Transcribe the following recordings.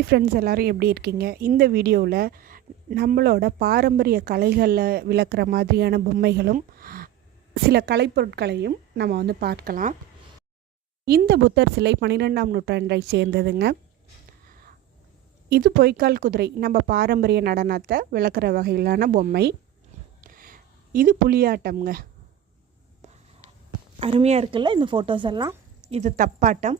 Hi friends எல்லோரும் எப்படி இருக்கீங்க? இந்த வீடியோவில் நம்மளோட பாரம்பரிய கலைகளில் விளக்குற மாதிரியான பொம்மைகளும் சில கலைப்பொருட்களையும் நம்ம வந்து பார்க்கலாம். இந்த புத்தர் சிலை பன்னிரெண்டாம் நூற்றாண்டை சேர்ந்ததுங்க. இது பொய்க்கால் குதிரை நம்ம பாரம்பரிய நடனத்தை விளக்குற வகையிலான பொம்மை. இது புலியாட்டம்ங்க. அருமையாக இருக்குல்ல இந்த ஃபோட்டோஸ் எல்லாம்? இது தப்பாட்டம்.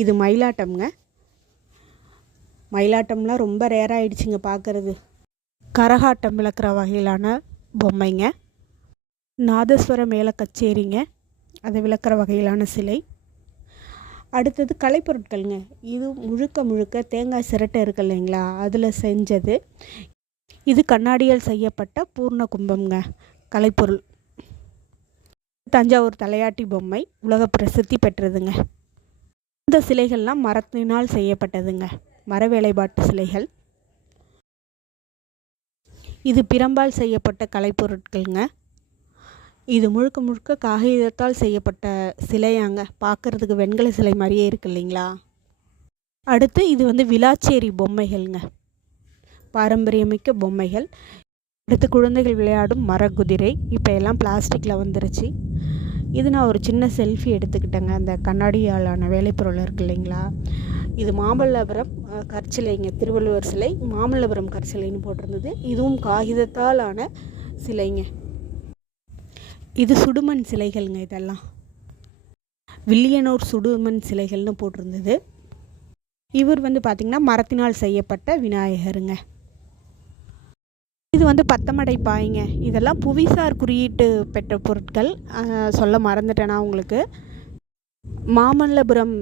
இது மயிலாட்டம்ங்க. மயிலாட்டம்லாம் ரொம்ப ரேர் ஆயிடுச்சுங்க பார்க்குறது கரகாட்டம் விளக்குற வகையிலான பொம்மைங்க. நாதஸ்வர மேல கச்சேரிங்க. அதை விளக்குற வகையிலான சிலை. அடுத்தது கலைப்பொருட்கள்ங்க. இது முழுக்க முழுக்க தேங்காய் சிரட்டை இருக்கு இல்லைங்களா? அதில் செஞ்சது. இது கண்ணாடியால் செய்யப்பட்ட பூர்ண கும்பம்ங்க. கலைப்பொருள். தஞ்சாவூர் தலையாட்டி பொம்மை. உலக பிரசித்தி பெற்றதுங்க. இந்த சிலைகள்லாம் மரத்தினால் செய்யப்பட்டதுங்க. மர வேலைப்பாட்டு சிலைகள். இது பிரம்பால் செய்யப்பட்ட கலைப்பொருட்கள்ங்க. இது முழுக்க முழுக்க காகிதத்தால் செய்யப்பட்ட சிலையாங்க. பார்க்குறதுக்கு வெண்கல சிலை மாதிரியே இருக்கு இல்லைங்களா? அடுத்து இது வந்து விளாச்சேரி பொம்மைகள்ங்க. பாரம்பரியமிக்க பொம்மைகள். அடுத்து குழந்தைகள் விளையாடும் மரக்குதிரை. இப்போ எல்லாம் பிளாஸ்டிக்கில் வந்துருச்சு. இது நான் ஒரு சின்ன செல்ஃபி எடுத்துக்கிட்டேங்க. அந்த கண்ணாடியாலான வேலைப்பொருள் இருக்கு இல்லைங்களா? இது மாமல்லபுரம் கற்சிலைங்க. திருவள்ளுவர் சிலை மாமல்லபுரம் கற்சிலைன்னு போட்டிருந்தது. இதுவும் காகிதத்தால் ஆன சிலைங்க. இது சுடுமண் சிலைகள்ங்க இதெல்லாம். வில்லியனூர் சுடுமண் சிலைகள்னு போட்டிருந்தது. இவர் வந்து பார்த்திங்கன்னா மரத்தினால் செய்யப்பட்ட விநாயகருங்க. இது வந்து பத்தமடை பாய்ங்க இதெல்லாம் புவிசார் குறியீட்டு பெற்ற பொருட்கள். சொல்ல மறந்துட்டேனா உங்களுக்கு. மாமல்லபுரம்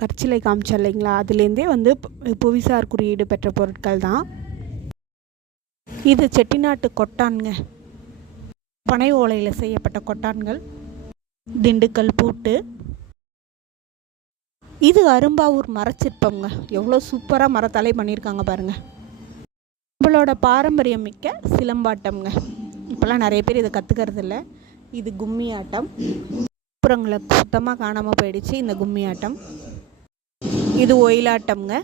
கற்சிலை காமிச்சோம் இல்லைங்களா? அதுலேருந்தே வந்து புவிசார் குறியீடு பெற்ற பொருட்கள் தான். இது செட்டிநாட்டு கொட்டான்ங்க. பனை ஓலையில் செய்யப்பட்ட கொட்டான்கள். திண்டுக்கல் பூட்டு. இது அரும்பாவூர் மரச்சிற்பங்க எவ்வளோ சூப்பராக மரத்தலை பண்ணியிருக்காங்க பாருங்கள் நம்மளோட பாரம்பரியம் மிக்க சிலம்பாட்டம்ங்க. இப்போல்லாம் நிறைய பேர் இதை கற்றுக்கிறது இல்லை இது கும்மி ஆட்டம் புறங்களை சுத்தமாக காணாமல் போயிடுச்சு இந்த கும்மி ஆட்டம் இது ஒயிலாட்டம்ங்க.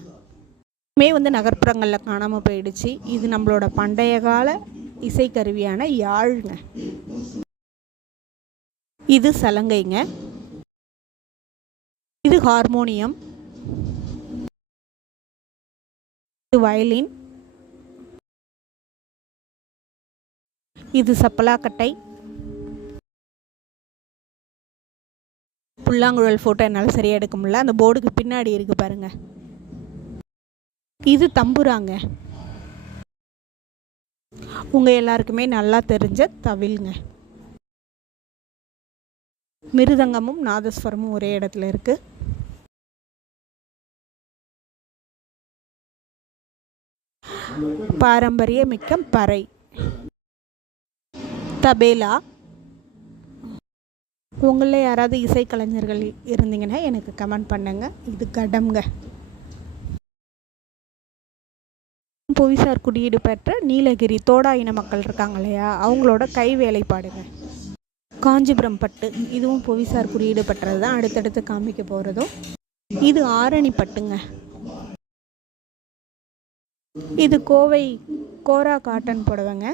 மே வந்து நகர்ப்புறங்களில் காணாமல் போயிடுச்சு. இது நம்மளோட பண்டைய கால இசைக்கருவியான யாழ்ங்க. இது சலங்கைங்க. இது ஹார்மோனியம். இது வயலின். இது சப்பலாக்கட்டை. புல்லாங்குழல் ஃபோட்டோ என்னால் சரியாக எடுக்க முடியல. அந்த போர்டுக்கு பின்னாடி இருக்குது பாருங்கள் இது தம்புராங்க. உங்கள் எல்லாருக்குமே நல்லா தெரிஞ்ச தவில்ங்க. மிருதங்கமும் நாதஸ்வரமும் ஒரே இடத்துல இருக்குது பாரம்பரிய மிக்க பறை. தபேலா. உங்களில் யாராவது இசைக்கலைஞர்கள் இருந்தீங்கன்னா எனக்கு கமெண்ட் பண்ணுங்கள் இது கடம்ங்க. புவிசார் குடியீடு பெற்ற நீலகிரி தோடா இன மக்கள் இருக்காங்க இல்லையா? அவங்களோட கை வேலைப்பாடுங்க. காஞ்சிபுரம் பட்டு இதுவும் புவிசார் குறியீடு பெற்றது தான். அடுத்தடுத்து காமிக்க போகிறதும் இது ஆரணி பட்டுங்க. இது கோவை கோரா காட்டன் புடவைங்க.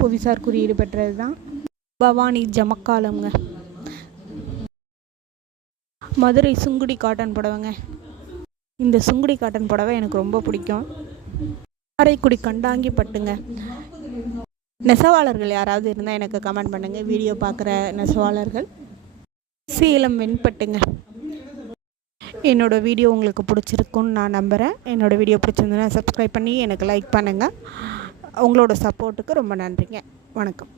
புவிசார் குறியீடு பெற்றது தான். பவானி ஜமக்காலம்ங்க. மதுரை சுங்குடி காட்டன் புடவைங்க. இந்த சுங்குடி காட்டன் புடவை எனக்கு ரொம்ப பிடிக்கும். காரைக்குடி கண்டாங்கி பட்டுங்க. நெசவாளர்கள் யாராவது இருந்தால் எனக்கு கமெண்ட் பண்ணுங்கள் வீடியோ பார்க்குற நெசவாளர்கள். சேலம் வெண்பட்டுங்க. என்னோடய வீடியோ உங்களுக்கு பிடிச்சிருக்குன்னு நான் நம்புகிறேன் என்னோடய வீடியோ பிடிச்சிருந்ததுன்னா சப்ஸ்கிரைப் பண்ணி எனக்கு லைக் பண்ணுங்கள் உங்களோட சப்போர்ட்டுக்கு ரொம்ப நன்றிங்க. வணக்கம்.